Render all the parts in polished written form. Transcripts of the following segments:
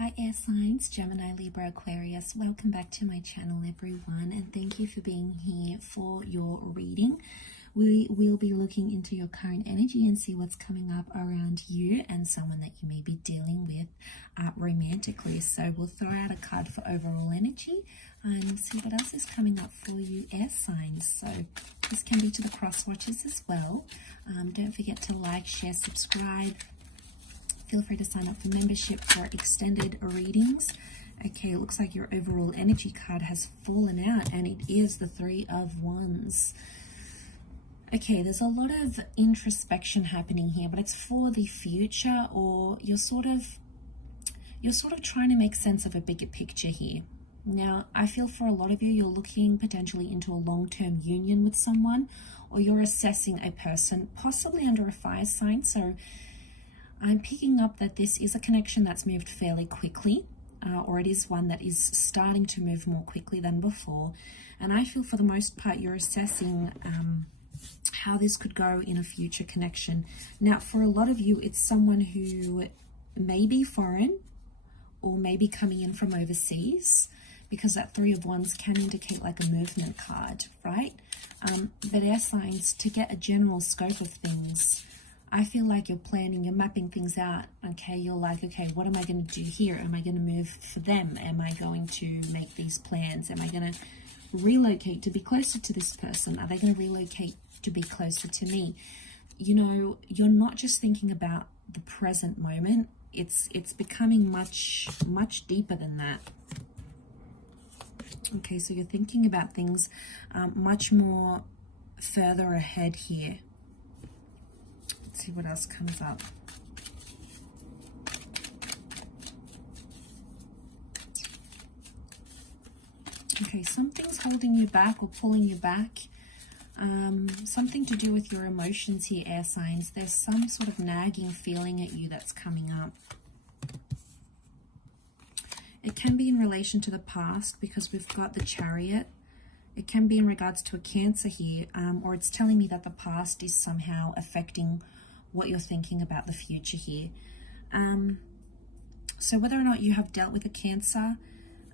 Hi air signs, Gemini, Libra, Aquarius. Welcome back to my channel everyone, and thank you for being here for your reading. We will be looking into your current energy and see what's coming up around you and someone that you may be dealing with romantically. So we'll throw out a card for overall energy and see what else is coming up for you air signs. So this can be to the cross watchers as well. Don't forget to like, share, subscribe. Feel free to sign up for membership for extended readings. Okay, it looks like your overall energy card has fallen out, and it is the Three of Wands. Okay, there's a lot of introspection happening here, but it's for the future, or you're sort of trying to make sense of a bigger picture here. Now, I feel for a lot of you, you're looking potentially into a long-term union with someone, or you're assessing a person, possibly under a fire sign. So I'm picking up that this is a connection that's moved fairly quickly, or it is one that is starting to move more quickly than before. And I feel for the most part you're assessing how this could go in a future connection. Now, for a lot of you, it's someone who may be foreign or may be coming in from overseas, because that Three of Wands can indicate like a movement card, right? But air signs, to get a general scope of things, I feel like you're planning, you're mapping things out, okay? You're like, okay, what am I going to do here? Am I going to move for them? Am I going to make these plans? Am I going to relocate to be closer to this person? Are they going to relocate to be closer to me? You know, you're not just thinking about the present moment. It's becoming much deeper than that. Okay, so you're thinking about things much more further ahead here. Let's see what else comes up. Okay, something's holding you back or pulling you back. Something to do with your emotions here, air signs. There's some sort of nagging feeling at you that's coming up. It can be in relation to the past, because we've got the Chariot. It can be in regards to a Cancer here, or it's telling me that the past is somehow affecting what you're thinking about the future here. So whether or not you have dealt with a Cancer,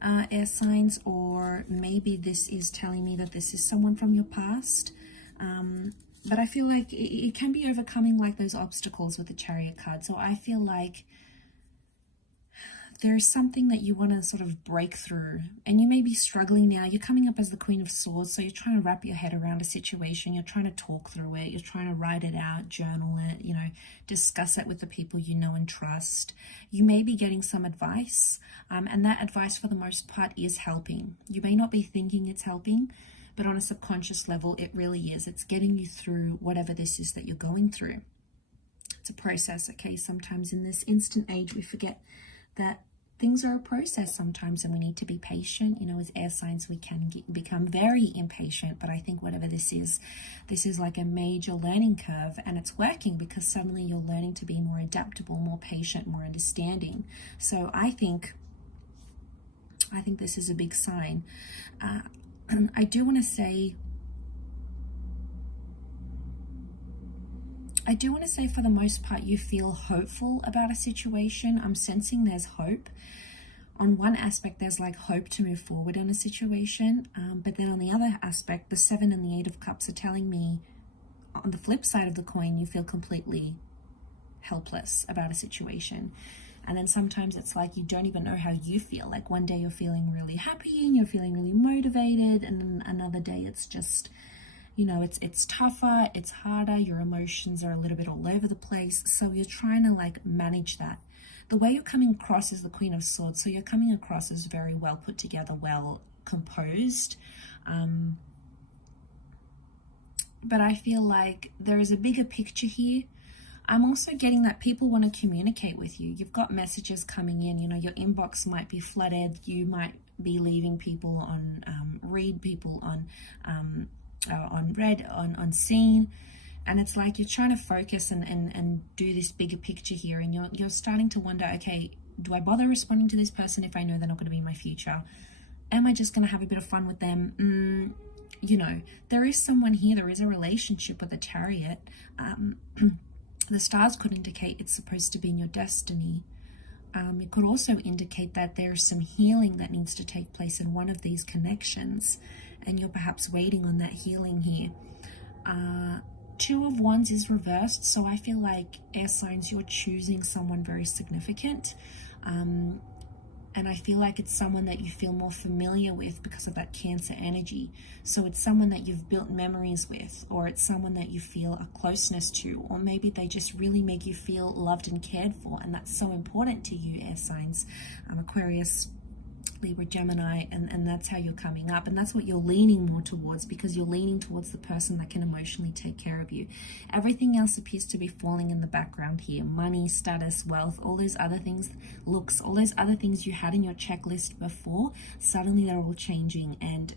air signs, or maybe this is telling me that this is someone from your past, but I feel like it can be overcoming like those obstacles with the Chariot card. So I feel like there's something that you want to sort of break through, and you may be struggling now. You're coming up as the Queen of Swords, so you're trying to wrap your head around a situation. You're trying to talk through it. You're trying to write it out, journal it, you know, discuss it with the people you know and trust. You may be getting some advice, and that advice for the most part is helping. You may not be thinking it's helping, but on a subconscious level, it really is. It's getting you through whatever this is that you're going through. It's a process, okay? Sometimes in this instant age, we forget that things are a process sometimes, and we need to be patient. You know, as air signs, we can become very impatient, but I think whatever this is like a major learning curve, and it's working because suddenly you're learning to be more adaptable, more patient, more understanding. So I think this is a big sign. I do want to say for the most part, you feel hopeful about a situation. I'm sensing there's hope. On one aspect, there's like hope to move forward in a situation. But then on the other aspect, the 7 and the 8 of Cups are telling me, on the flip side of the coin, you feel completely helpless about a situation. And then sometimes it's like you don't even know how you feel. Like one day you're feeling really happy and you're feeling really motivated, and then another day it's just, you know, it's tougher, it's harder, your emotions are a little bit all over the place. So you're trying to like manage that. The way you're coming across is the Queen of Swords. So you're coming across as very well put together, well composed. But I feel like there is a bigger picture here. I'm also getting that people want to communicate with you. You've got messages coming in, you know, your inbox might be flooded. You might be leaving people on read, people on read, on seen, and it's like you're trying to focus and do this bigger picture here, and you're starting to wonder, okay, do I bother responding to this person if I know they're not going to be in my future? Am I just going to have a bit of fun with them? You know, there is someone here, there is a relationship with a Chariot. The stars could indicate it's supposed to be in your destiny. it could also indicate that there's some healing that needs to take place in one of these connections, and you're perhaps waiting on that healing here. Two of Wands is reversed, so I feel like, air signs, you're choosing someone very significant. And I feel like it's someone that you feel more familiar with because of that Cancer energy. So it's someone that you've built memories with, or it's someone that you feel a closeness to, or maybe they just really make you feel loved and cared for. And that's so important to you, air signs, Aquarius, Libra, Gemini, and that's how you're coming up, and that's what you're leaning more towards, because you're leaning towards the person that can emotionally take care of you. Everything else appears to be falling in the background here. Money, status, wealth, all those other things, looks, all those other things you had in your checklist before, suddenly they're all changing, and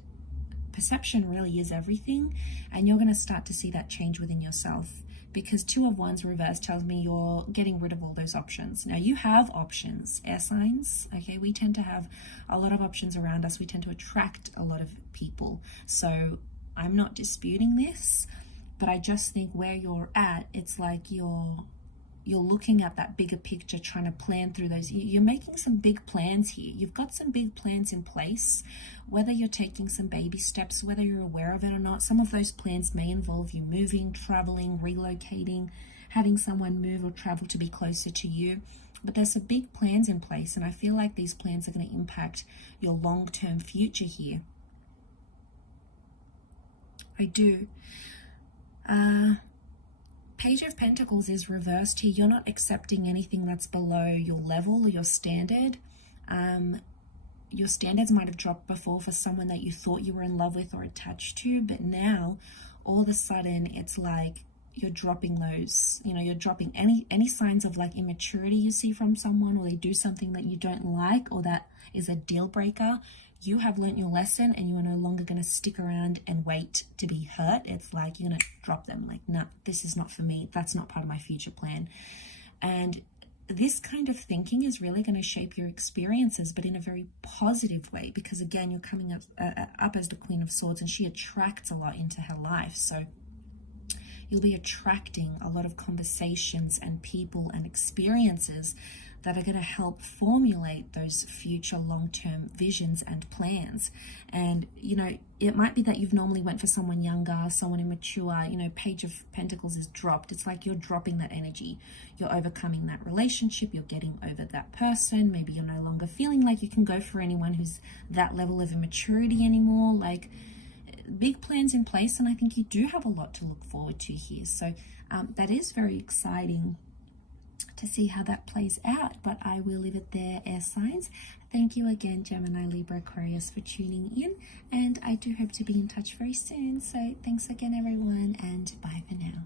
perception really is everything, and you're going to start to see that change within yourself. Because Two of Wands reverse tells me you're getting rid of all those options. Now, you have options, air signs, okay? We tend to have a lot of options around us. We tend to attract a lot of people. So I'm not disputing this, but I just think where you're at, it's like you're looking at that bigger picture, trying to plan through those. You're making some big plans here. You've got some big plans in place, whether you're taking some baby steps, whether you're aware of it or not. Some of those plans may involve you moving, traveling, relocating, having someone move or travel to be closer to you. But there's some big plans in place, and I feel like these plans are going to impact your long-term future here. I do. Page of Pentacles is reversed here. You're not accepting anything that's below your level or your standard. Your standards might have dropped before for someone that you thought you were in love with or attached to, but now all of a sudden it's like you're dropping those, you're dropping any signs of like immaturity you see from someone, or they do something that you don't like or that is a deal breaker. You have learnt your lesson, and you are no longer going to stick around and wait to be hurt. It's like you're going to drop them, like, no, this is not for me. That's not part of my future plan. And this kind of thinking is really going to shape your experiences, but in a very positive way, because again, you're coming up as the Queen of Swords, and she attracts a lot into her life. So you'll be attracting a lot of conversations and people and experiences that are going to help formulate those future long-term visions and plans. And, it might be that you've normally went for someone younger, someone immature, Page of Pentacles is dropped. It's like you're dropping that energy. You're overcoming that relationship. You're getting over that person. Maybe you're no longer feeling like you can go for anyone who's that level of immaturity anymore. Like, big plans in place, and I think you do have a lot to look forward to here. So that is very exciting to see how that plays out, but I will leave it there, air signs. Thank you again, Gemini, Libra, Aquarius, for tuning in, and I do hope to be in touch very soon. So thanks again, everyone, and bye for now.